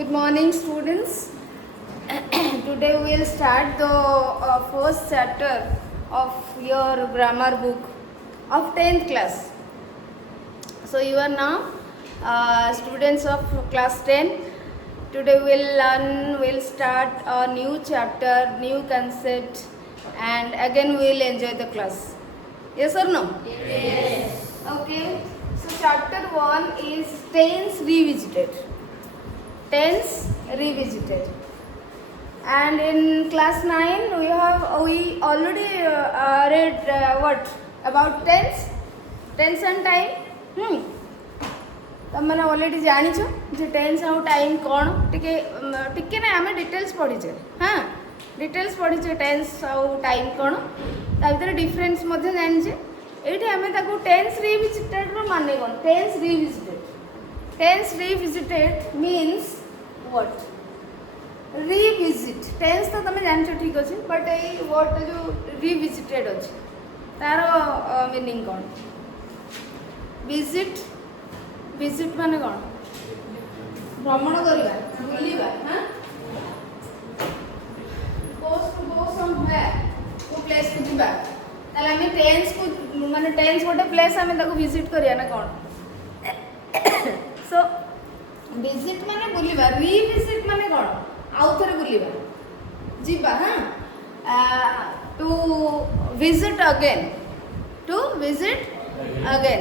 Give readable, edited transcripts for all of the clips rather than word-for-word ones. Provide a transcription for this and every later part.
Good morning, students. Today we will start the first chapter of your grammar book of 10th class. So you are now students of class 10. Today we'll start a new chapter, new concept, and again we will enjoy the class. Yes or no? Yes. Okay. So chapter 1 is tense revisited. Tense revisited. And in class 9 we already read what about tense and time. तमने already जानी छो जे tense आउ time कौन टिके ना आमे details पढ़ीचे हाँ details पढ़ीचे tense आउ टाइम कौन ता भीतर डिफरेंस मध्य जानिचे एठी आमे ताको टेंस रिविजिटेड रो माने कोन tense revisited means what revisit tense तो तमे जानिछो ठीक अछि बट ए वर्ड जो रिविजिटेड अछि तारो मीनिंग कोन विजिट विजिट माने कौन भ्रमण करवा बुलिबा हां गो समवेयर को प्लेस को जिबा ताले हमें टेंस को माने टेंस गोटे प्लेस हमें ताको विजिट करिया ना कौन सो विजिट माने बुलिबा रिविजिट माने कौन आउ थरे बुलिबा जिबा हां टू विजिट अगेन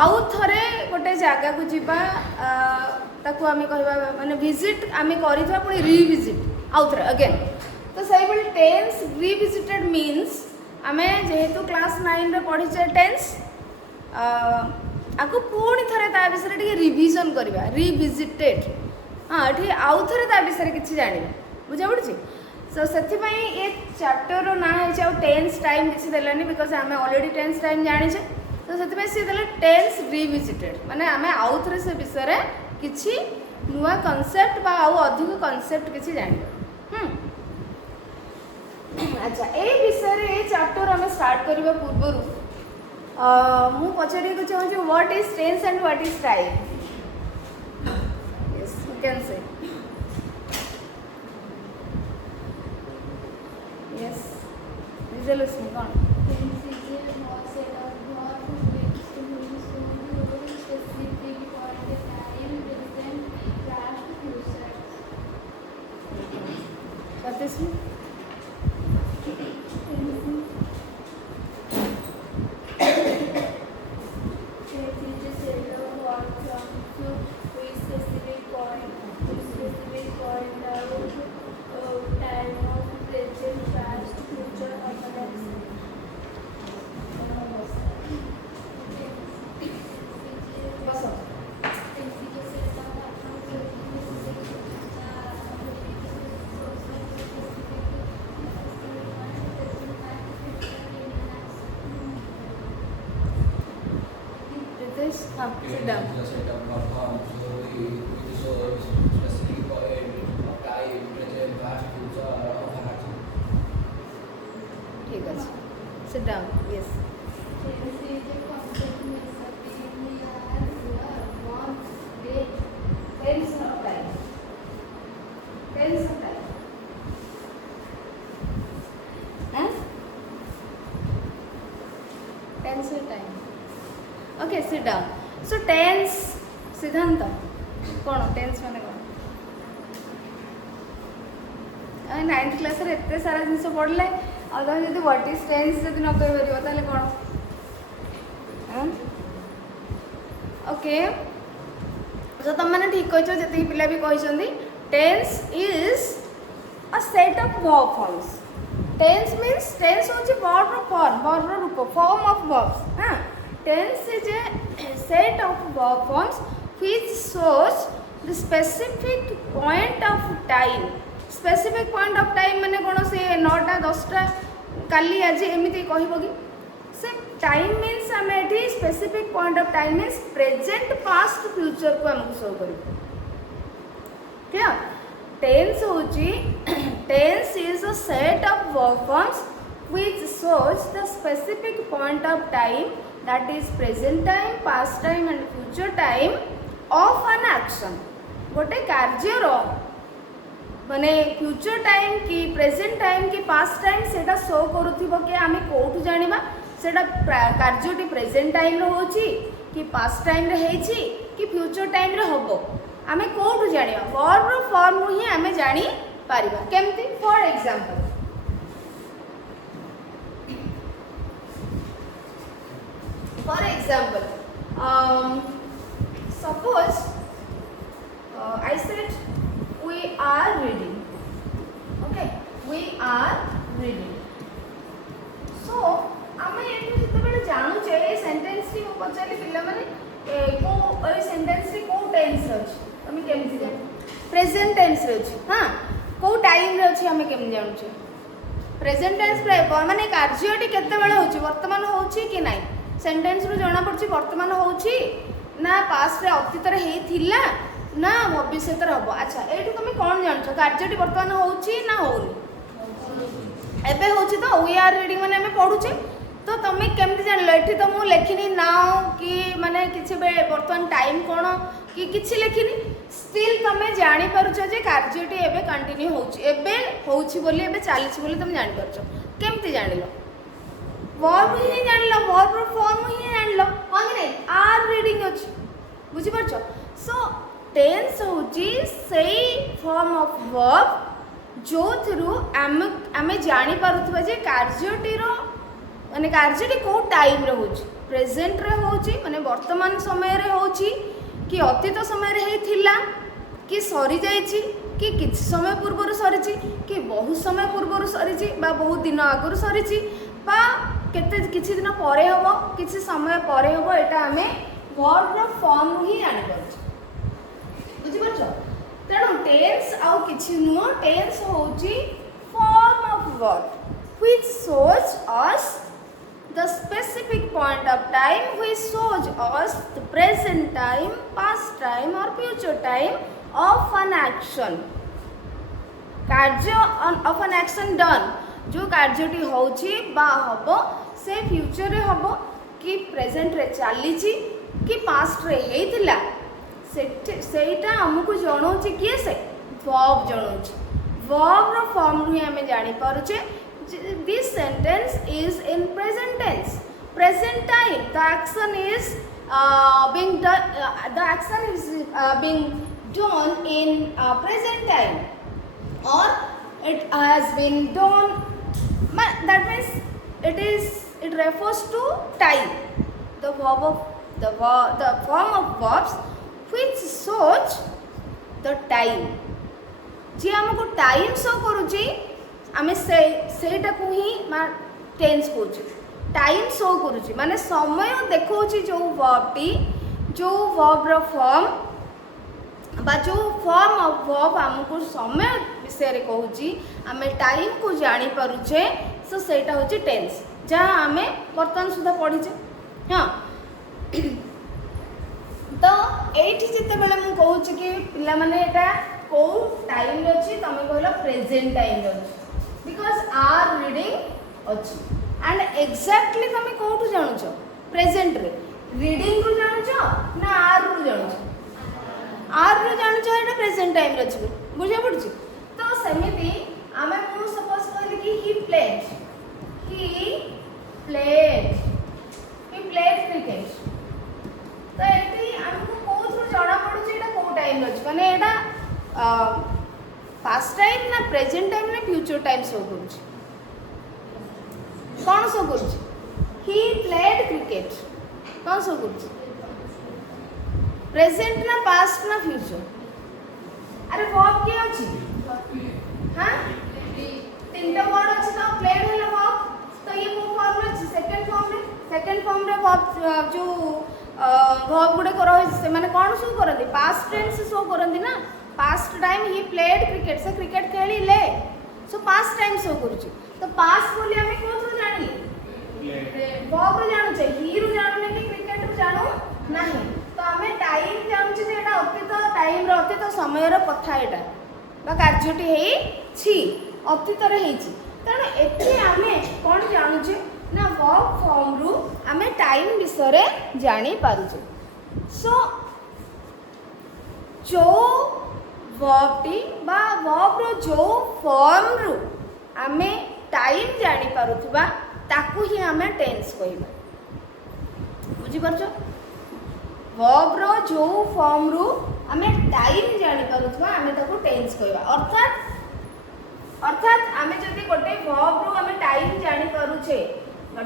आउ थरे गोटे जगह को जीवा ताकू आमे कहबा माने विजिट आमे करिथबा पुनी रिविजिट आउ थरे अगेन तो सही बोल टेंस रिविजिटेड मीन्स आमे जेहेतु क्लास 9 रे पढिचे टेंस आकु पुनी थरे ता विषय टिके रिवीजन करबा रिविजिटेड हां एठी आउ थरे ता विषय किछि जानिबा बुझा पड़छि सो सेथि पई ए चैप्टर रो ना है चाउ टेंस टाइम किछि देलानी बिकॉज़ आमे ऑलरेडी टेंस टाइम जानि छै तो से सी देले टेंस रिविजिटेड माने आमे आउ थरे से विषय रे किछि नुवा कांसेप्ट बा आउ अधिक कांसेप्ट किछि जानिबा अच्छा ए विषय रे ए चैप्टर हमें स्टार्ट करबा पूर्वरु मु पछाडी को चाहू जे what is tense and what is time yes you can say yes resolution कौन this one? Sit down. ठीक है sit down yes tense of time huh tense of time okay sit down so tense सिद्धांत कौन tense माने कौन 9th class रे एते सारा जिंस पढ़ले आ जदी व्हाट इज टेंस जदी न कहि परिबो ताले कौन हां ओके तो तुम माने ठीक कहछो जति पिला भी कहछंदी tense is a set of verb forms tense means tense होची वर्ब रो वर्ब रो रूप फॉर्म ऑफ वर्ब्स हां tense is a set of verb forms which shows the specific point of time specific point of time माने कोन से 9टा 10टा काली आज एमिति कहबो कि से टाइम मींस हमें एठी specific point of time means present past future को हमको शो करिबो क्या tense होची tense is a set of verb forms which shows the specific point of time that is present time, past time and future time of an action. गोटे career माने future time कि present time कि past time सेटा show करूथिबो कि आमे कोठु जानिबा सेटा कार्यटी present time रे होची कि पास्ट टाइम रे हेची कि फ्यूचर टाइम रे होबो आमे कोठु जानिबा वर्ब रो फॉर्म नु ही आमे जानि पारिबा केमति for example suppose I said we are reading. Okay, we are reading. So आमे एठु जतबेले जानु जे ए सेंटेंस टी मो पचाली पिल्ला माने को ए सेंटेंस टी को टेंस अछि तमे केमति जानु प्रेजेंट टेंस रे अछि हां को टाइम रे अछि आमे केम जानु छे प्रेजेंट टेंस रे माने कार्यटी केते बेले होछि वर्तमान होछि कि नाही सेंटेंस रु जणा पड़छि वर्तमान होछि ना पास्ट रे अतीत रे हेई थिला ना भविष्य रे हबो अच्छा एठु तमे कोन जानछो कार्यटी वर्तमान होछि ना होनी एबे होछि तो वी आर रीडिंग माने हमें पढुछे तो तमे केमति जानलो एठी तो मु लेखिनी नाउ कि माने किछि बे वर्तमान टाइम कोन कि किछि लेखिनी स्टिल तमे जानि परछो जे कार्यटी एबे कंटिन्यू होछि एबे होछि बोली एबे चालिछि बोली तमे जानि परछो केमति जानिलो वर्ब ही जानलो वर्ब रो फॉर्म ही जानलो हां कि नहीं आर रीडिंग अछि बुझि परछो सो टेंस होची सेई फॉर्म ऑफ वर्ब जो थ्रू आमे जानि पारुथबा जे कार्यटी रो माने कार्यटी को टाइम रे होची प्रेजेंट रे होची माने वर्तमान समय रे होची कि अतीत समय रे हेथिला कि सरी जाईची कि किछ समय पूर्व सरीची कि बहुत समय पूर्व सरीची बा बहुत दिन आगुर सरीची बा केते किछि दिन परे हबो किछि समय परे हबो एटा हमें वर्ब रो फॉर्म ही जानि परछ बुझि परछ तेणु टेंस आउ किछि नुओ टेंस होची form of verb which shows us the specific point of time which shows us the present time past time or future time of an action कार्य of an action done जो कार्यटी होची बा हबो से future रे हबो कि प्रेजेंट रे चालीची कि पास्ट रे हेइतिला सेटा हमकु जणौची किए से वर्ब जणौची वर्ब रो फॉर्म नु हमें जानि पारुचे this sentence is in present tense present time the action is being done in present time or it has been done that means it refers to time the form of verbs which shows the time जे हमको time show करूची आमे सेटा को ही tense Kochi time show करूची माने समय देखौची जो verb रो form बा जो फॉर्म ऑफ वर्ब हमको समय विषय रे कहूची आमे टाइम को जानि पारुचे सो सेटा होची टेंस जहाँ आमे वर्तमान सुधा पढ़ीचे हाँ तो एठी जिते बेले मु कहूची कि पिला माने एटा को टाइम रे अछि तमे कहलो प्रेजेंट टाइम रे अछि बिकॉज आर रीडिंग अछि एंड एग्जैक्टली तमे कोठु जानु छ प्रेजेंट रे रीडिंग रु जानु छ ना आर रु जानु छ आर रु जानु छ एटा प्रेजेंट टाइम रे अछि बुझे पड़छि तो सेमिति आमे मु सपोज कहली कि ही प्लेड क्रिकेट तो एटी हमको कोथु जणा पड़छि एटा को टाइम रे अछि माने एटा पास्ट टाइम ना प्रेजेंट टाइम ना फ्यूचर टाइम शो करूछ कौन शो करूछ ही प्लेड क्रिकेट कौन शो करूछ प्रेजेंट ना पास्ट ना फ्यूचर अरे वर्ब के अछि हां तीनटा वर्ड अछि तो प्लेड होला वर्ब तो ये को फॉर्म रे सेकंड फॉर्म रे वर्ब जो वर्ब गुडे करो से माने कौन शो करंदी पास्ट टेंस शो करंदी ना past time he played cricket से क्रिकेट खेली ले सो पास्ट टाइम शो करूची तो पास्ट बोली हमें कोन जानि वर्ब जानु छै ही रु जानु ने कि क्रिकेट रु जानु नहीं तो हमें टाइम जानु छै एटा अतीत टाइम रो अतीत समय रो कथा एटा बा कार्यटी हेई छी अतीत रे हेई छी तण एठी हमें कोन जानु छै ना वर्ब फॉर्म रु हमें टाइम विषय रे जानि पारु छै सो जो वर्बटी बा वर्बर जो फॉर्म रु आमे टाइम जानी पारुथबा ताकू ही आमे टेंस कहबा बुझी परछो वर्बर जो फॉर्म रु आमे टाइम जानी पारुथबा आमे ताकू टेंस कहबा अर्थात आमे जदी गोटे वर्ब रु आमे टाइम जानी पारुछे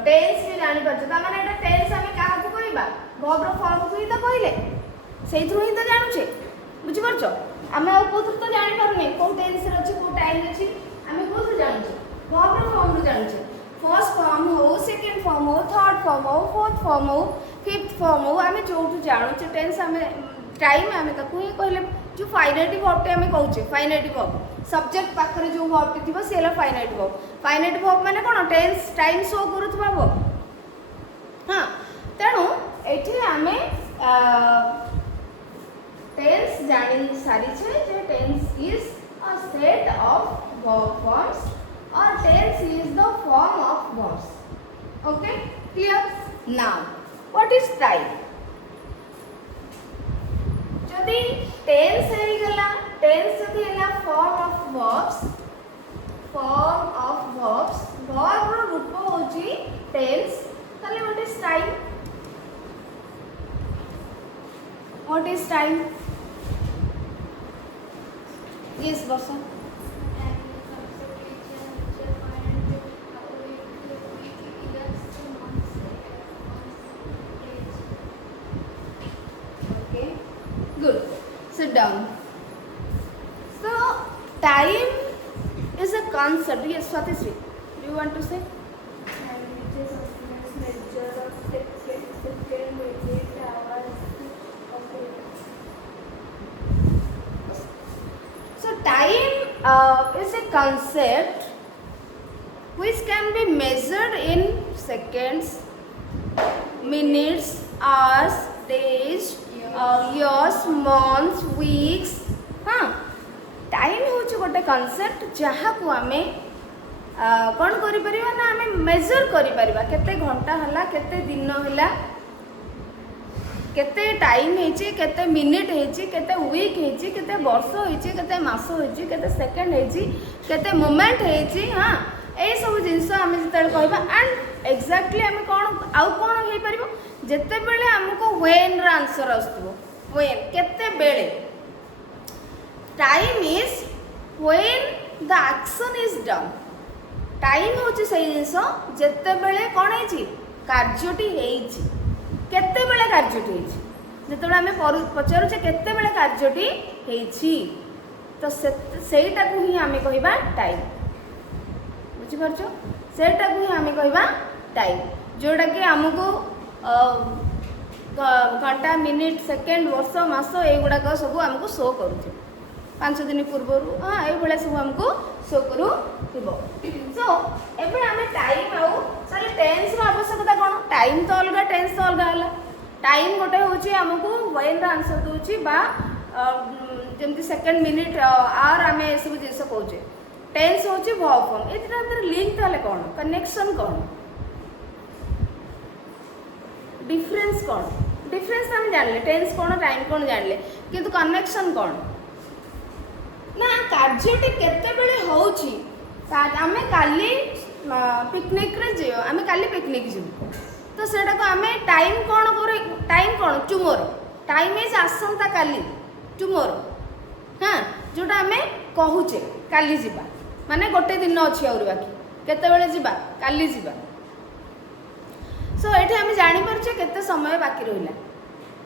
टेंस भी जानी पारुछे ता माने एटा टेंस आमे काहा को कहबा वर्ब रो फॉर्म को ही तो कहले सेइथरु ही तो जानुछे बुझी परछो आमे आ कोथरु तो जानि पारुने को टेंस रे अछि को टाइम अछि आमे कोथरु जानुछे वर्ब रो फॉर्म रो जानुछे फर्स्ट फॉर्म हो सेकंड फॉर्म हो थर्ड फॉर्म हो फोर्थ फॉर्म हो फिफ्थ फॉर्म हो आमे जोठु जानुछे टेंस आमे टाइम आमे ताकू ही कहले जो फाइनाइटिव वर्ब टे आमे कहूचे फाइनाइटिव वर्ब सब्जेक्ट पाखरे जो वर्ब टे थिबो सेला फाइनाइटिव वर्ब माने कोन टेंस टाइम शो करूथबा वर्ब हां तेणु एठी आमे टेंस जानी सारी छे जे tense is a set of verb forms और tense is the form of verbs okay clear now what is time जदि टेंस हे गला टेंस जदि हैला फॉर्म ऑफ वर्ब्स वर्ब रो रूप होची टेंस ताले what is time yes Varsha okay good sit down so time is a concept yes Swatisri do you want to say time is a concept which can be measured in seconds, minutes, hours, days, years, months, weeks. हाँ time हूँ गोटे concept जहाँ को आमे कौन करि परिबा ना आमे मेजर करि परिबा केते घंटा हला केते दिन हला केते टाइम हेची केते मिनिट हेची केते वीक हेची केते वर्ष हेची केते मास हेची केते सेकंड हेची केते मोमेंट हेची हां ए सब जिंस आमे जतल कहबा एंड एग्जैक्टली आमे कोन आउ कोन हे परिबो जते बेले हमको व्हेन र आंसर आस्तबो व्हेन केते बेले time is when the action is done time होची सही जिंस जते बेले कोन हेची कार्यटी हेची केते बेले कार्यटी हेची जेतबे आमे पचारुचे केते बेले कार्यटी हेची तो सेटा को ही आमे कहबा टाइम बुझी परछो सेटा को ही आमे कहबा टाइम जोडा कि हमको घंटा मिनिट सेकेंड वर्ष मास ए गुडा का सब हमको शो करूचे 5 दिन पूर्व हाँ ये भाया सब हमको शो करू सो एबे आमे टाइम आउ सारे टेंस रो आवश्यकता कोन टाइम तो अलगा टेंस तो अलगा हला टाइम गोटे होची हमको व्हेन रो आंसर दोची बा जेमति सेकंड मिनिट आवर आमे ए सब जिंस कहूचे टेंस होची वर्ब फॉर्म एतरा अंदर लिंक ताले कोन कनेक्शन कोन डिफरेंस कोन डिफरेंस हम जानले टेंस कोन टाइम कोन जानले किंतु कनेक्शन कोन ना कार्यटी केते बेले होची आमे काली पिकनिक रे जियो आमे काली पिकनिक जियो तो सेटा को आमे टाइम कोन करे टाइम कोन टुमोरो टाइम इज आसंता काली टुमोरो हां जोटा आमे कहूचे काली जिबा माने गोटे दिन अछि और बाकी केते बेले जिबा काली जिबा सो एठी आमे जानि परछे केते समय बाकी रहिला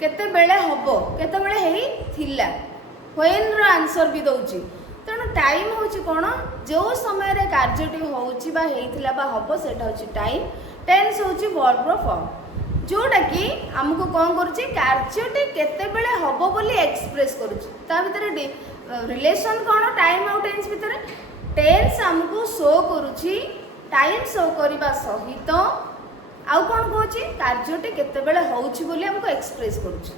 केते बेले हबो केते बेले हेई थिला व्हेन रो आंसर भी दउची तेणु टाइम होची कोन जो समय रे कार्यटी होची बा हेइथिला बा हबो सेटा होची टाइम टेंस होची वर्ब रो फॉर्म जोटा कि हमको कोन करूची कार्यटी केते बेले हबो बोली एक्सप्रेस करूची ता भीतर रिलेशन कोन टाइम आउट टेंस भीतर टेंस हमको शो करूची टाइम शो करबा सहित आउ कोन कहूची कार्यटी केते बेले होची बोली हमको एक्सप्रेस करूची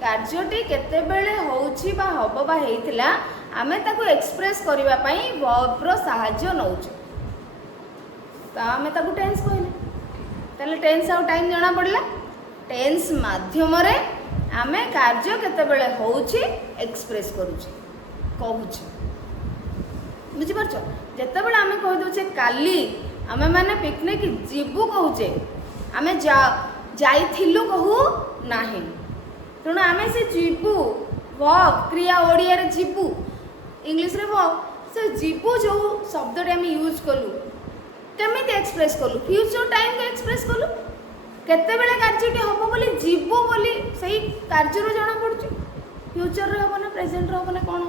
कार्यटी केते बेले होची बा हबो बा हेइथिला आमे ताको एक्सप्रेस करिवा पई वर्ब रो सहाय्य नउची ता आमे ताको टेंस कहले ताले टेंस आउ टाइम जणा पड़ला टेंस माध्यम रे आमे कार्य केतेबेले होउची एक्सप्रेस करूची कहूची बुझिपारछ जेतेबेले आमे कहि दउछे काली आमे माने पिकनिक जीवु कहूचे आमे जाइथिलु कहू नाही तेणु आमे से जीवु वर्ब क्रिया ओडिया रे जीवु इंग्लिश रे वर्ब से जीवु जो शब्द रे आमे यूज कलु केमिति एक्सप्रेस कलु फ्यूचर टाइम के एक्सप्रेस कलु केतेबेले कार्यटी हबो बोली जीवु बोली सही कार्य रो जाना पड़ुची फ्यूचर रे हबो ना प्रेजेंट रे हबो ना कोन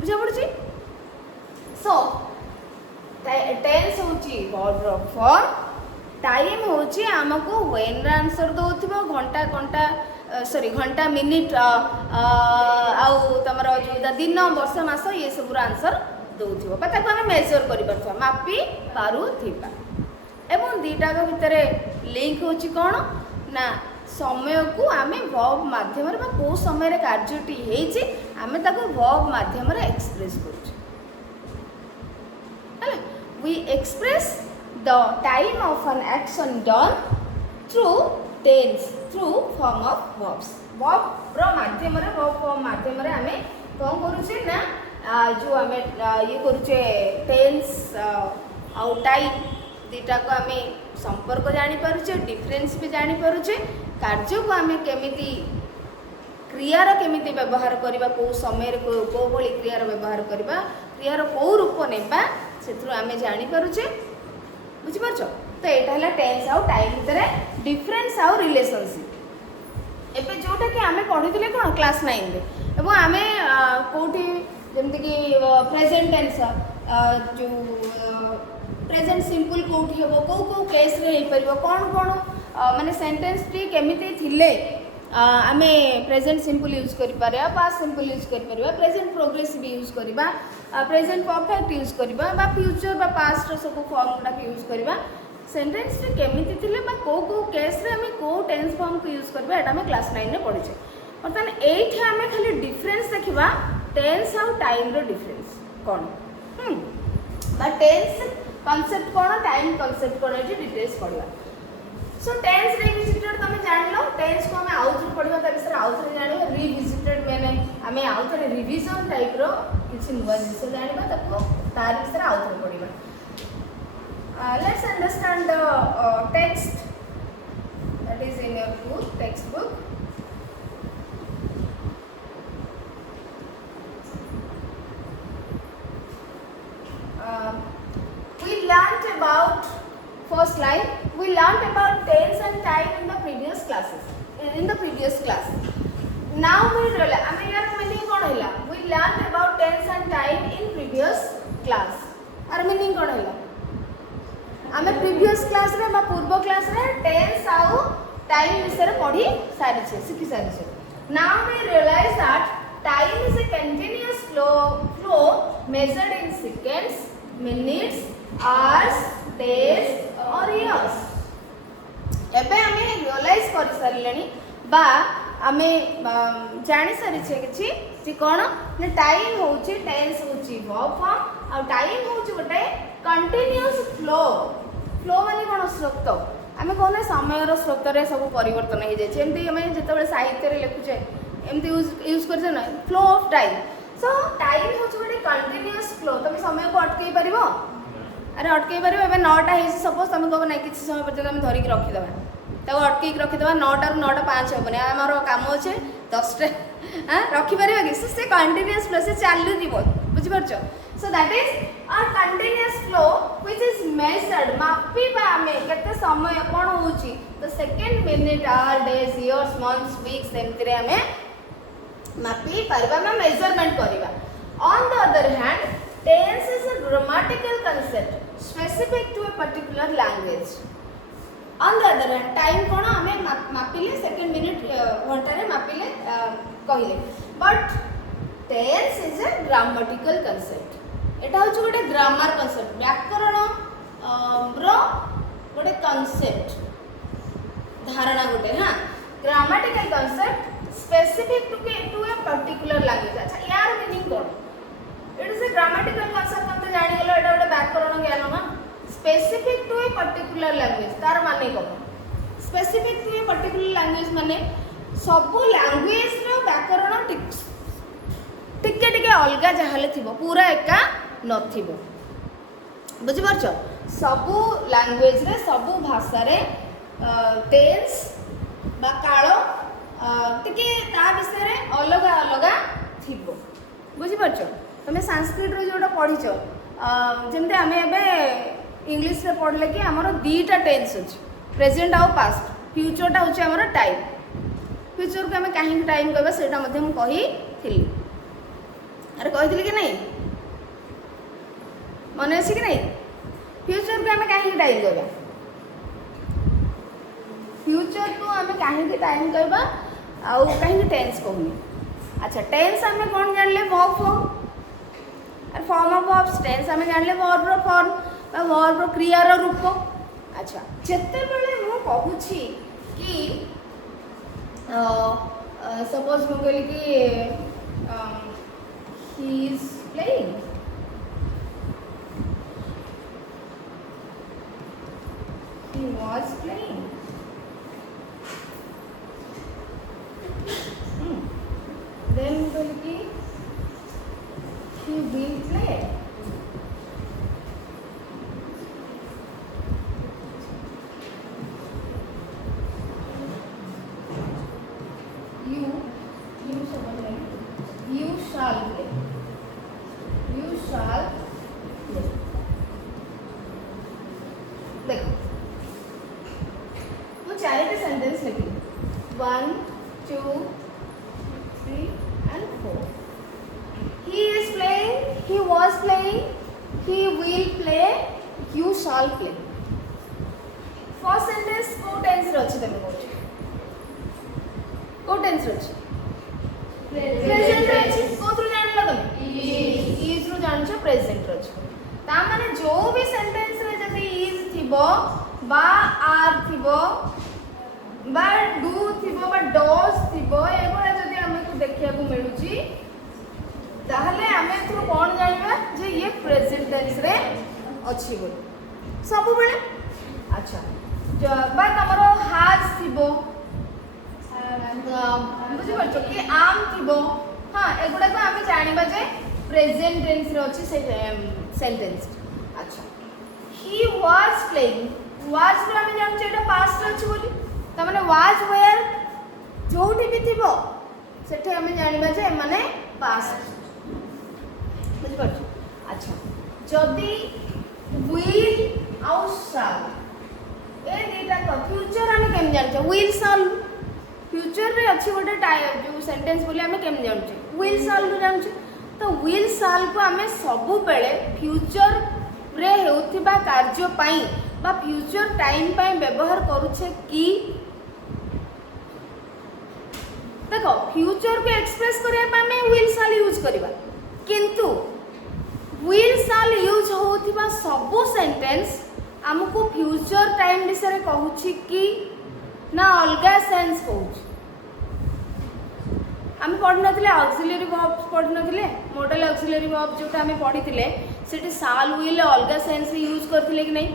बुझा पड़ुची सो टेंस होची वर्ब फॉर्म टाइम होची हमको व्हेन रे आंसर दोथिबो घंटा घंटा सॉरी घंटा मिनिट आउ तमरो जो दिन वर्ष मास ये सब रो आंसर दोथिबो बा ताको हम मेजर करि परथवा मापी पारु थिबा एवं दीटा को भितर लिंक होची कोन ना समय को आमे वर्ब माध्यम रे बा को समय रे कार्यटी हेची आमे ताको वर्ब माध्यम रे एक्सप्रेस करूची हला we express the time of an action done through tense through form of verbs verb रो माध्यम रे वर्ब फॉर्म माध्यम रे आमे कोन करूची ना जो आमे ये करूचे टेंस आउ टाइम दीटा को आमे संपर्क जानी पारुचे डिफरेंस भी जानी पारुचे कार्य को आमे केमिति क्रियार केमिति व्यवहार करबा को समय रे को भली क्रियार व्यवहार करबा क्रियार को रूप नेबा सेथु आमे जानी पारुचे बुझि परछो तो एटा हला टेंस आउ टाइम भितर डिफरेंस आउ रिलेशनशिप एबे जोटा कि आमे पढिथिले कोन क्लास 9 रे एबो आमे कोठी जेमति कि प्रेजेंट टेंस जो प्रेजेंट सिंपल कोठी हेबो को केस रे हे परबो कोन माने सेंटेंस टी केमिति थिले आमे प्रेजेंट सिंपल यूज करि पारे पास्ट सिंपल यूज करि परबा प्रेजेंट प्रोग्रेसिव यूज करबा प्रेजेंट परफेक्ट यूज करबा बा फ्यूचर बा पास्ट रो सब फॉर्म गुडा यूज करबा सेंटेंस टी केमिति थिले बा को केस रे आमे को टेंस फॉर्म को यूज करबा एटा आमे क्लास 9 रे पढिछे अर्थात एठी आमे खाली डिफरेंस देखिबा टेंस आउ टाइम रो डिफरेंस कोन बा टेंस कॉन्सेप्ट कोन टाइम कॉन्सेप्ट कोन एठी डिटेल्स पढिबा सो टेंस रिविजिटेड तमे जान लो टेंस को हमें आउथरे पढिबा त बिसर आउथरे जानिबा रिविजिटेड माने हमें आउथरे रिवीजन टाइप रो किछि नुवा जिंस जानिबा तको तार बिसर आउथरे पढिबा let's understand the text that is in your book textbook we learnt about first line we learnt about tense and time in the previous classes in the previous class now we realize I mean यार meaning कोन हैला we learnt about tense and time in previous class are meaning कोन हैला आमे previous class रे बा पूर्व class रे tense आउ time विषय पढ़ी सारी छे सिखि सारी छे now we realize that time is a continuous flow measured in seconds minutes hours days or years एबे हमें रियलाइज कर सारलेनी बा हमें जानि सारी छे किछि जे कोन ने टाइम होची टेंस होची वर्ब फॉर्म आ टाइम होची गोटे कंटीन्यूअस फ्लो माने कोन स्रोत आमे कोन समय रो स्रोत रे सब परिवर्तन हे जाय जेमति हमें जेतेबे साहित्य रे लिखु छे एमति यूज कर जे ना flow of time so time होची गोटे कंटीन्यूअस फ्लो तमे समय को अटकै परिबो अरे अटकै परिबो एबे 9टा हेसी सपोज तमे कहबो नै किछि समय पर्यंत हम धरि के रखि देबा ताको अटकै के रखि देबा 9टा रु 9:05 होबने हमरो काम होचे 10टा हां रखि परिबा कि से कंटीन्यूअस फ्लो से चालू दिबो बुझि परछो so that is a continuous flow which is measured मापी बा हमें केते समय कोन होची तो second minute hour days years months weeks एमति रे हमें मापी परबा में मेजरमेंट करबा on the other hand tense is a grammatical concept specific to a particular language on the other hand time कोन हमें मापिले सेकंड मिनिट घंटा रे मापिले कहिले but tense is a grammatical concept एटा होछ गोटे ग्रामर कांसेप्ट व्याकरण रो गोटे कांसेप्ट धारणा गोटे हां grammatical concept specific to a particular language अच्छा यार मीनिंग कोन it is a grammatical concept हम जानि गेलो एटा गोटे व्याकरण ज्ञान ना specific to a particular language तार माने कोन specific to a particular language माने सबू लैंग्वेज रो व्याकरण टिके टिके अलग जहाँ थी पूरा एका नथिबो बुझिपारछ सबू लैंग्वेज रे सबू भाषा रे टेंस बा काल टिके ता विषय रे अलग अलग थिबो बुझिपारछ तुम संस्कृत रो जोटा पढ़ीछ जमते आमे एबे इंग्लिश रे पढ़ले कि हमर दीटा टेंस अछि प्रेजेंट आउ पास्ट फ्यूचर टा होछि हमर टाइम फ्यूचर को आमे काहे टाइम कहबा सेटा मध्ये हम कहि थिली अरे कहि कि नहीं मन अच्छे कि नहीं फ्यूचर को आमे काहे टाइम कहबा फ्यूचर को आमे काहे टाइम कहबा आउ काहे टेंस कहूनी अच्छा टेंस आमे कोन जानले वर्ब और फॉर्म ऑफ वर्ब्स टेंस आमे जानले वर्ब रो फॉर्म बा वर्ब रो क्रिया रो रूप अच्छा जत्ते बेले मु कहूची कि सपोज मु कहली कि he is playing he was playing then मु कहली कि he will play you shall play you shall play देखो मु चारिटा सेंटेंस लिखी 1 2 3 and 4 he is playing he was playing he will play you shall play first sentence को tense रे अछि तमे कहू को टेंस रे अछि प्रेजेंट रे अछि कोथरु जानला तमे इज रो जानछ प्रेजेंट रे अछि ता माने जो भी सेंटेंस रे जदी इज थिबो बा आर थिबो बा डू थिबो बा डज थिबो एगोरा जदी हमकु देखिया को मिलुची ताहले हमें थ्रू कोन जानिबा जे ये प्रेजेंट टेंस रे अछि बोली सब बेले अच्छा बा तमरो हाज थिबो बुझी पारछो कि आम थिबो हां एगुडा को हमें जानिबा जे प्रेजेंट टेंस रे अछि से सेंटेंस अच्छा ही वाज प्लेइंग वाज रो हमें जान जेटा पास्ट रे अछि बोली त माने वाज वेयर जोठी भी थिबो सेठे हमें जानिबा जे माने पास्ट बुझी पारछो अच्छा जदी विल आउ शाल ए डेटा को फ्यूचर हमें केम जानछो विल शाल फ्यूचर रे अछि गोटे टाइप जो सेंटेंस बोली हमें केम जानछे विल शाल रो जानछे तो विल शाल को हमें सबु बेले फ्यूचर रे हेउथिबा कार्य पई बा फ्यूचर टाइम पई व्यवहार करूछे कि देखो फ्यूचर को एक्सप्रेस करिया पई हमें विल शाल यूज करबा किंतु विल शाल यूज होथिबा सबु सेंटेंस हमको फ्यूचर टाइम विषय कहूची कि ना अलगा सेंस कहूची हम पढ़ नथिले ऑक्सिलरी वर्ब्स पढ़ नथिले मॉडल ऑक्सिलरी वर्ब जोटा हम पढ़ीथिले सेठी शाल विल अलगा सेंस यूज करथिले कि नहीं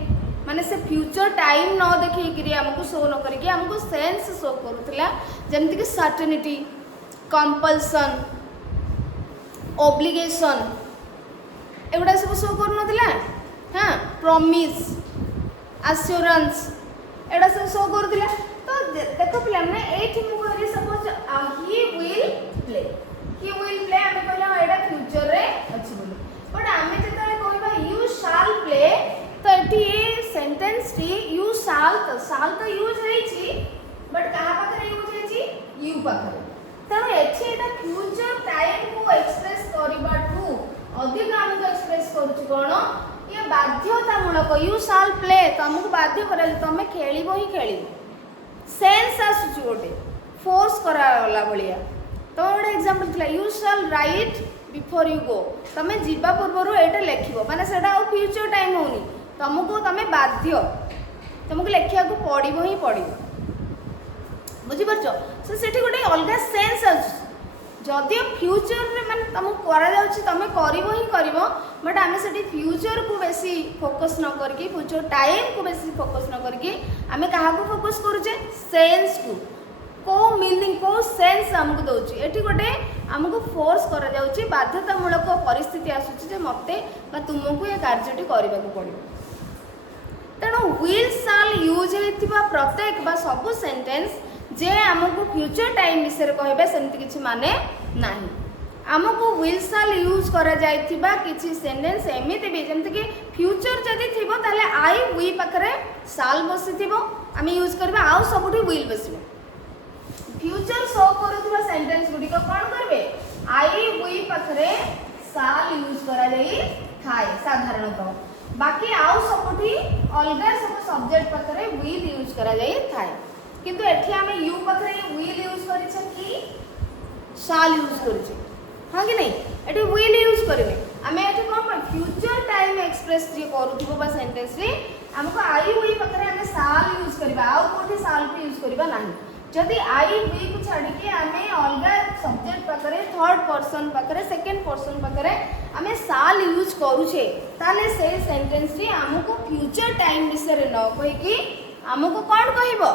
माने से फ्यूचर टाइम न देखि कि हमको शो न करी कि हमको सेंस शो करूथिला जेमति कि सर्टेनिटी कंपल्सन ऑब्लिगेशन एगुडा सब शो करू नथिला हां प्रॉमिस एश्योरेंस एडा सब शो करथिला तो देखो पिला ने एठी मु कहली सपोज ही विल प्ले हमें कहला एडा फ्यूचर रे अछि बोली बट हमें जतले कहबा यू शाल प्ले तो एठी सेंटेंस टी यू शाल तो यूज होई छी बट कहा पाखरे यूज होई छी यू पाखरे तो एठी एडा फ्यूचर टाइम को एक्सप्रेस करिबाठू अधिक हमको एक्सप्रेस करूची कोन ये बाध्यतामूलक यू शाल प्ले तुमको बाध्य करा तुम खेलिबो ही खेलिबो सेंस आसुची गोटे फोर्स कराला भलिया तो गोटे एग्जांपल थिला you shall right before you go तुम जीवा पूर्व एटा लिखिबो माने सेटा आ फ्यूचर टाइम होनी तुमको तुम बाध्य तुमको लिखिया को पड़िबो ही पड़िबो बुझी परछो से सेठी गोटे अलगा सेंस आसुची जदि फ्यूचर रे माने तुम करा जाउची तुम करिवो ही करिवो बट आमे सेठी फ्यूचर को बेसी फोकस न करके फ्यूचर टाइम को बेसी फोकस न करके आमे कहा को फोकस करूचे सेंस को को मीनिंग को सेंस आमको दउची एठी गोटे आमको फोर्स करा जाउची बाध्यतामूलक परिस्थिति आसुची जे मते बा तुमको ये कार्यटी करबा को पड़िबो तेणु विल शाल यूज होइतिबा प्रत्येक बा सब सेंटेंस जे आमको फ्यूचर टाइम विषय कहबे सेमति किछि माने नाही आमको विल शाल यूज करा जाइतिबा किछि सेंटेंस एमिति भी जेमति कि फ्यूचर जदी थिबो ताले आई वी पाखरे शाल बसिथिबो आमे यूज करबा आउ सबुठी विल बसिबो फ्यूचर शो करूथिबा सेंटेंस गुडी को कोन करबे आई वी पाखरे शाल यूज करा जाई थाए साधारणतः बाकी आउ सबुठी अलगा सब सब्जेक्ट पाखरे विल यूज करा जाई थाए किंतु एठी आमे यू पाखरे विल यूज करिछ कि शाल यूज करिछ हां कि नहीं एठी विल यूज करबे आमे एठी कोन पर फ्यूचर टाइम एक्सप्रेस जे करूथिबो बा सेंटेंस रे हमको आई वी पाखरे आमे शाल यूज करबा आउ कोठी शाल पे यूज करबा नाही जदि आई वी को छाड़ी के आमे अलगा सब्जेक्ट पाखरे थर्ड पर्सन पाखरे सेकंड पर्सन पाखरे आमे शाल यूज करूछे ताले से सेंटेंस रे हमको फ्यूचर टाइम विषय रे न कहि कि हमको कोन कहिबो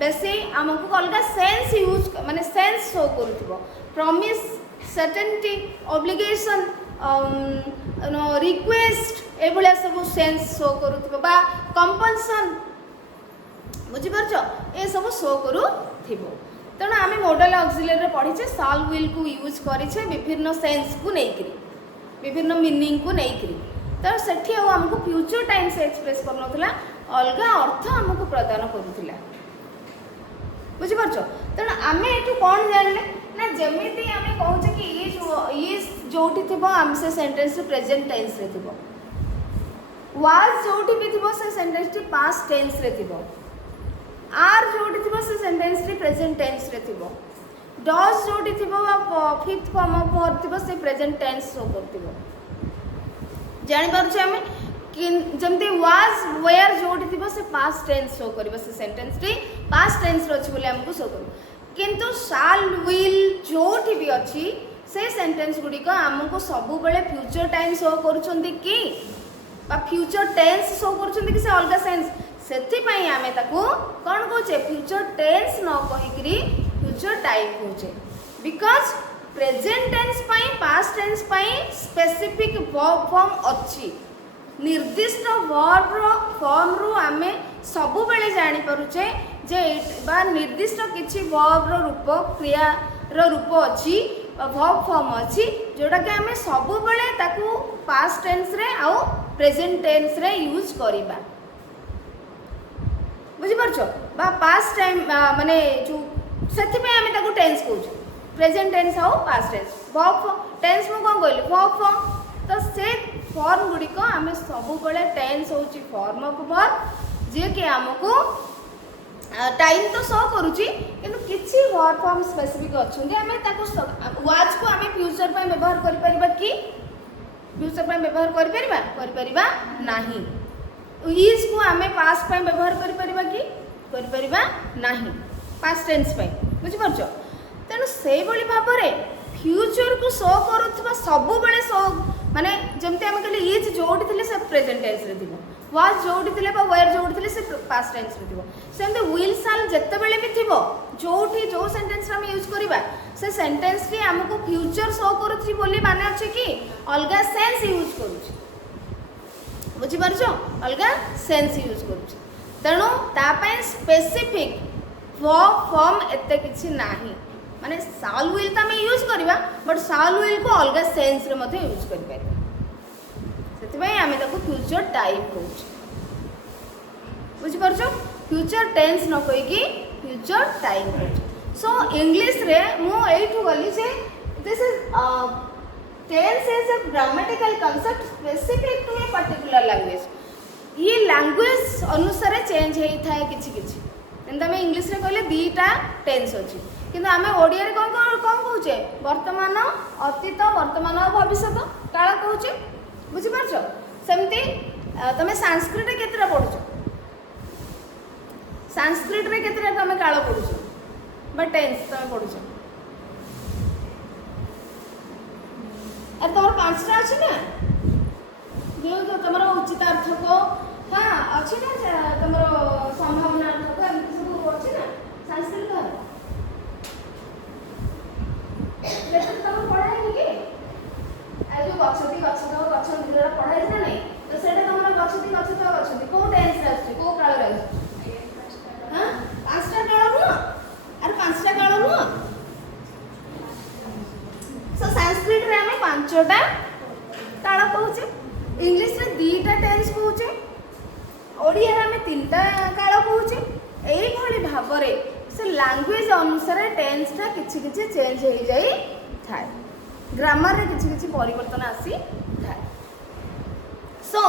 बेसी हमको अलगा सेंस यूज माने सेंस शो करूथिबो प्रॉमिस सर्टेनिटी ऑब्लिगेशन रिक्वेस्ट ए भलिया सब सेंस शो करूथिबो बा कंपल्सन बुझी परछो ए सब शो करू थिबो तेणु आम मॉडल ऑक्सिलरी पढ़ीचे शाल विल को यूज करिछे विभिन्न सेंस को नेकरी विभिन्न मीनिंग को नेकरी तेणु सेठी आमको फ्यूचर टाइम से एक्सप्रेस करनथला अलगा अर्थ आमको प्रदान करूथिला बुझी परछो तेणु आमे एठु कोन जानले ना जेमिति आमे कहूचे कि ये जोठी थिबो आम से सेंटेंस प्रेजेंट टेंस रे थिबो वाज जोठी भी थिबो से सेंटेंस पास्ट टेंस रे थिबो आर जोटी थिबो से सेंटेंस रे प्रेजेंट टेंस रे थिबो डज जोटी थिबो फिफ्थ फॉर्म ऑफ वर्ब थिबो से प्रेजेंट टेंस शो करथिबो जानि परछे हमें जमते वाज वेयर जोटी थिबो से पास्ट टेंस शो करबो से सेंटेंस रे पास्ट टेंस रो अछि बोले हमको शो करबो किंतु शाल विल जोटी भी अछि से सेंटेंस गुडी को हमको सब बेले फ्यूचर टाइम शो करूछंती कि बा फ्यूचर टेंस शो करूछंती कि से अलगा सेंस सेथिपाई आमे ताको कोन कहचे फ्यूचर टेंस न कहिकरी फ्यूचर टाइम कहचे बिकॉज प्रेजेंट टेंस पाई पास्ट टेंस पाई स्पेसिफिक वर्ब फॉर्म अछि निर्दिष्ट वर्ब रो फॉर्म रो आमे सब बेले जानि परुचे जे बा निर्दिष्ट किछि वर्ब रो रूप क्रिया रो रूप अछि वर्ब फॉर्म अछि जोटा के आमे सब बेले ताको पास्ट टेंस रे आ प्रेजेंट टेंस रे यूज करिबा बुझी परछो बा पास्ट टाइम माने जो सेथिपे आमे ताको टेंस कहू प्रेजेंट टेंस आउ पास्ट टेंस वर्ब टेंस मु कोन कहली वर्ब फॉर्म तो से फॉर्म गुडी को आमे सब बेले टेंस होची फॉर्म ऑफ वर्ब जे कि हमको टाइम तो शो करूची किंतु किछि वर्ब फॉर्म स्पेसिफिक अछुंदी आमे ताको वाज को आमे फ्यूचर पे व्यवहार करि परिबा कि फ्यूचर पे व्यवहार करि परिबा नाही इज को आमे पास्ट पे व्यवहार करि परिबा कि करि परिबा नाही पास्ट टेंस पे बुझि परछो तेनु सेई बळी भाबरे फ्यूचर को शो करूथबा सब बेले शो माने जेमते हम कहले इज जोडी थिले से प्रेजेंट टेंस रे दिबो वाज जोडी थिले बा वेयर जोडी थिले से पास्ट टेंस रे दिबो सेमते विल शाल जत्ते बेले भी थिबो जोठी जो सेंटेंस हम यूज करिबा से सेंटेंस रे हमको फ्यूचर शो करूथि बोली माने अछि कि अलगा सेंस यूज करूछि बुझी परछो अलगा सेंस यूज करूछि तेणु तापाई स्पेसिफिक वर्ब फॉर्म एते किछि नाही माने शाल विल तो आम यूज करवा बट शाल विल को अलग सेंस रे मते यूज कर पारे सेति आम फ्यूचर टाइम कहूँ बुझी परछो फ्यूचर टेंस न कहि कि फ्यूचर टाइम कहूँ सो इंग्लिश रे मु एठु गली जे this is tense is a grammatical concept specific to a particular language ये लैंग्वेज अनुसार चेंज होई थाए किछि किछि एंदा में इंग्लिश रे कहले दीटा टेंस अछि किंतु आमे ओडिया रे कोन कहूचे वर्तमान अतीत वर्तमान और भविष्य काल कहूचे बुझी परछो सेमती तमे संस्कृत रे केतरा पढुछो संस्कृत रे केतरा तमे काल पढुछो बट टेंस तमे पढुछो अरे तमर पांचटा अछि ना जो तमर उचितार्थक हाँ अच्छी ना तमर संभावना अर्थक एमती सब अच्छी ना संस्कृत गच्छति गच्छतो गच्छन्ति जोटा पढ़ाई ना नहीं तो सेटा तमरा गच्छति गच्छतो गच्छन्ति को टेंस रे आछी को काल रे हां पांचटा काल नु अरे पांचटा काल नु सो संस्कृत रे हमें पांचटा काल कहूचे इंग्लिश रे दीटा टेंस कहूचे ओडिया रे हमें तीनटा काल कहूचे एई भली भाबरे से लैंग्वेज अनुसार टेंस टा किछि किछि चेंज हो जाई थाए ग्रामर रे किछि किछि परिवर्तन आसी थाए सो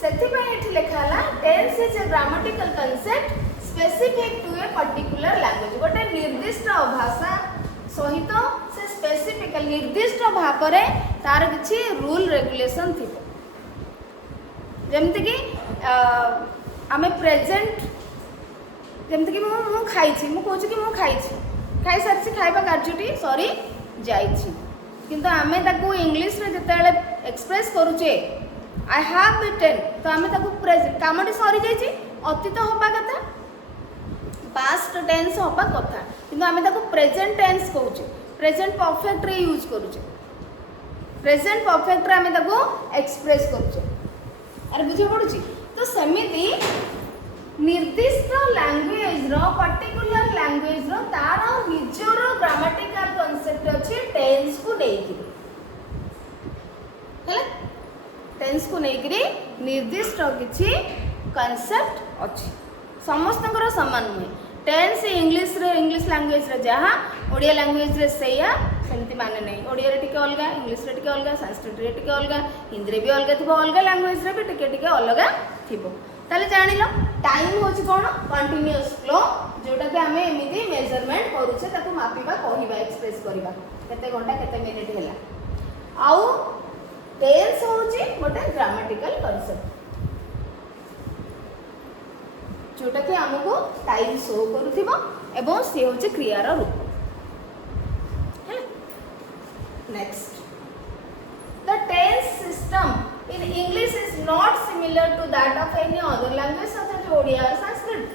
सेति पय एठी लेखाला tense is a grammatical concept specific to a particular language गोटे निर्दिष्ट भाषा सहित से स्पेसिफिक निर्दिष्ट भाबरे तार किछि रूल रेगुलेशन थिबो जेमति कि आमे प्रेजेंट जेमति कि मु खाइछि मु कहूछि कि मु खाइछि खाइ सारछि खाइबा कार्यटी सॉरी जाइछि किंतु आमे ताकू इंग्लिश रे जतेले एक्सप्रेस करूचे आई हैव इटन तो आमे ताकू प्रेजेंट कामटी सॉरी जाइछि अतीत होबा कथा पास्ट टेंस होबा कथा किंतु आमे ताकू प्रेजेंट टेंस कहूचे प्रेजेंट परफेक्ट रे यूज करूचे प्रेजेंट परफेक्ट रे आमे ताकू एक्सप्रेस करूचे अरे बुझे पड़ुची तो समिति निर्दिष्ट लैंग्वेज रो पर्टिकुलर लैंग्वेज रो तार निजर ग्रामेटिकल कांसेप्ट अछि टेंस को नेइकि हला टेंस को नेइकि निर्दिष्ट किछि कांसेप्ट अछि समस्तकर समान नुहे टेंस इंग्लिश लैंग्वेज रे जहाँ ओडिया लैंग्वेज रे सेया सेमती माने नहीं ओडिया रे टिके अलगा इंग्लिश रे टिके अलगा संस्कृत रे टिके अलगा हिंदी रे भी अलगा थिबो अलगा लैंग्वेज रे भी टिके टिके अलगा थिबो ताले जानिलो टाइम होची कोन कंटीन्यूअस फ्लो जोटा कि हमें एमिति मेजरमेंट करूछे ताकू मापिबा कहिबा एक्सप्रेस करिबा केते घंटा केते मिनिट हैला आउ टेंस होची गोटे ग्रामेटिकल कांसेप्ट जोटा कि हमको टाइम शो करूथिबो एवं से होची क्रियार रूप next the tense system in English is not similar to that of any other language such as Odia or Sanskrit.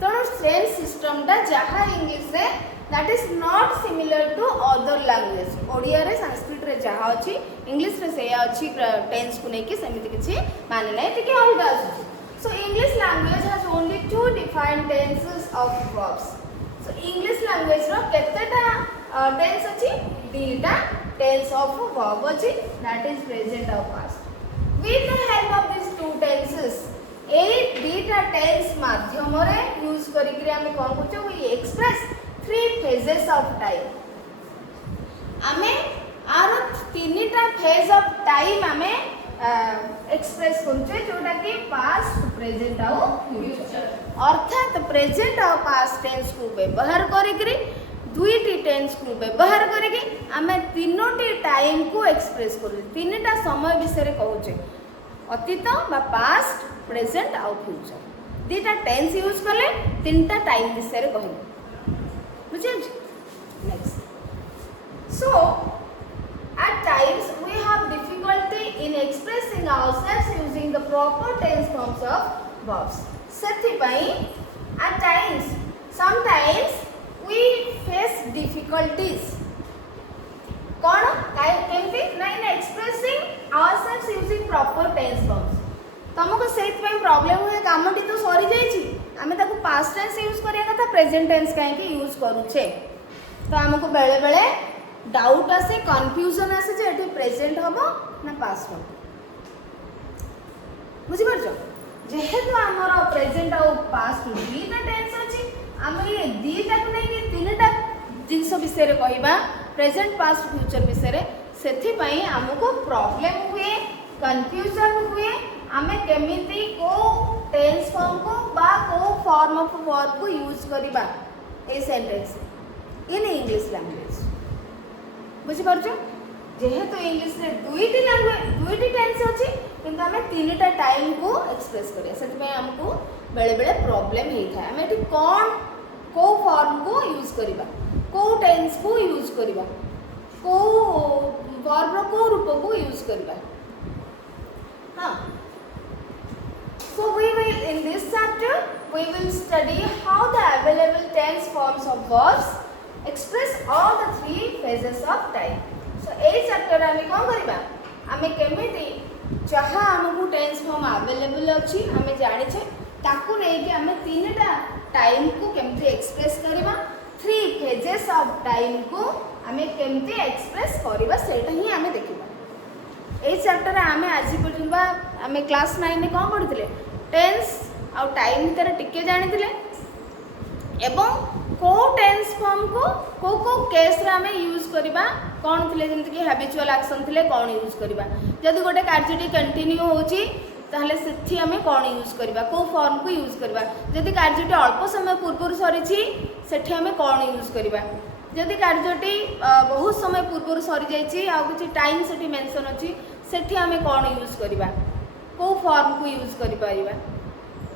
So tense system टा जहाँ इंग्लिश रे that is not similar to other language. Odia रे संस्कृत रे जहाँ अछि English रे सेया अछि tense को नेकी समिति किछि माने नै टिके अलगा अछि. So English language has only two defined tenses of verbs. So English language row केतेटा tense अछि दीटा टेंस ऑफ verb अछि that is present or past. With the help of these two tenses ए दीटा टेंस माध्यम रे use करी कि हमें कोन कहछो we express three phases of time हमें आर तीनटा फेज ऑफ टाइम हमें एक्सप्रेस करछे जोटा कि पास्ट प्रेजेंट और फ्यूचर अर्थात प्रेजेंट और पास्ट टेंस को व्यवहार करी कि दुईटी टेंस को व्यवहार करी आमे तीनोटी टाइम को एक्सप्रेस करू तीनटा समय विषय रे कहूचे अतीत बा पास्ट प्रेजेंट और फ्यूचर दीटा टेंस यूज कले तीनटा टाइम विषय रे कहू बुझे next so at times we have difficulty in expressing ourselves using the proper tense forms of verbs sethi pai at times sometimes we face difficulties कौन केमती ना in expressing ourselves using proper tense forms तुमको सेत पे problem हुए कामटी तो सरी जाईची आमे ताको पास्ट टेंस यूज करिया कथा प्रेजेंट टेंस काहे कि यूज करूछे तो हमको बेले बेले डाउट आसे कंफ्यूजन आसे जे एठी प्रेजेंट हबो ना पास्ट हबो बुझि परछो जेहेतु हमर प्रेजेंट और पास्ट दीटा टेंस अछि हम ये दीटा को नै कि तीनटा जिंस विषय रे कहिबा प्रेजेंट पास्ट फ्यूचर विषय रे सेथि पई हमको प्रॉब्लम हुए कंफ्यूजन हुए आमे केमिति को टेंस फॉर्म को बा को फॉर्म ऑफ वर्ब को यूज करिबा a sentence in English language बुझि परछो जेहेतु इंग्लिश रे दुईटी टेंस अछि किंतु हमें तीनटा टाइम को एक्सप्रेस करिया सेति पई हमको बेले बेले प्रॉब्लम हेई था हमें एठी कोन को फॉर्म को यूज करिबा को टेंस को यूज करिबा को वर्ब को रूप को यूज करिबा हां so we will in this chapter we will study how the available tense forms of verbs express all the three phases of time so AE chapter आमे कोन करबा आमे केमिति जहाँ आमको टेंस फॉर्म अवेलेबल अच्छी आमे जानि छे ताकू नै कि आमे तीनटा टाइम को केमिति एक्सप्रेस करबा थ्री फेजेस ऑफ टाइम को आमे केमिति एक्सप्रेस करबा सेटा ही आमे देखिबा ए चैप्टर आमे आज पर्यंत आमे क्लास 9 ने कोन पढितले टेंस आ टाइम भीतर टिके जानिथिले एवं को टेंस फॉर्म को केस रे आमे यूज करबा कोन थिले जेंति कि हैबिचुअल एक्शन थिले कोन यूज करबा जदि गोटे कार्यटी कंटिन्यू होची ताहले सेठी आमे कोन यूज करबा को फॉर्म को यूज करबा जदि कार्यटी अल्प समय पूर्व सरीची सेठी आमे कोन यूज करबा जदि कार्यटी बहुत समय पूर्व सरी जाइची आ किछि टाइम सेठी मेंशन अछि सेठी आमे कोन यूज करबा को फॉर्म को यूज करि परिबा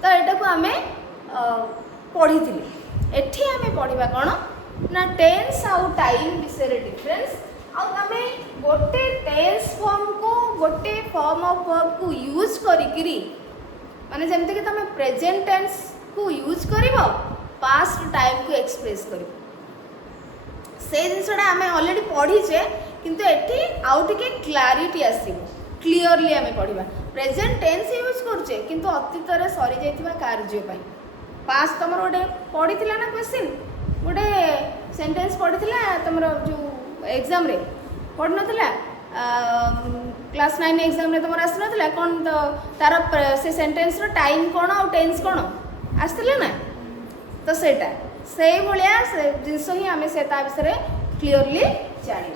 तो एटा को आमे पढ़ी थिले एठी आमे पढ़िबा कोन ना टेंस आउ टाइम विषय रे डिफरेंस आउ आमे गोटे टेंस फॉर्म को गोटे फॉर्म ऑफ वर्ब को यूज करिकिरी माने जेमते कि तमे प्रेजेंट टेंस को यूज करिवो पास्ट टाइम को एक्सप्रेस करिवो से जिनसटा आमे ऑलरेडी पढ़ी छे किंतु एठी आउ टिके क्लैरिटी आसीबो क्लियरली आमे पढ़िबा प्रेजेंट टेंस यूज करछे किंतु अतीत रे सरी जाइतिबा कार्य पई पास्ट तमर गोटे पढ़िथिला ना क्वेश्चन गोटे सेंटेंस पढ़िथिला तमर जो एग्जाम रे पढ़ नथिला क्लास 9 एग्जाम रे तमर आस नथिला कोन तो तार से सेंटेंस रो टाइम कोन और टेंस कोन आस्थिला ना तो सेटा से भलिया से जिंस ही आमे से ता विषय क्लियरली जानि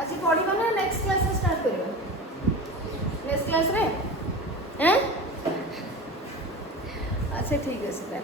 अच्छी पढ़िबा ना नेक्स्ट क्लास से स्टार्ट करिबा नेक्स्ट क्लास रे हैं अच्छा ठीक है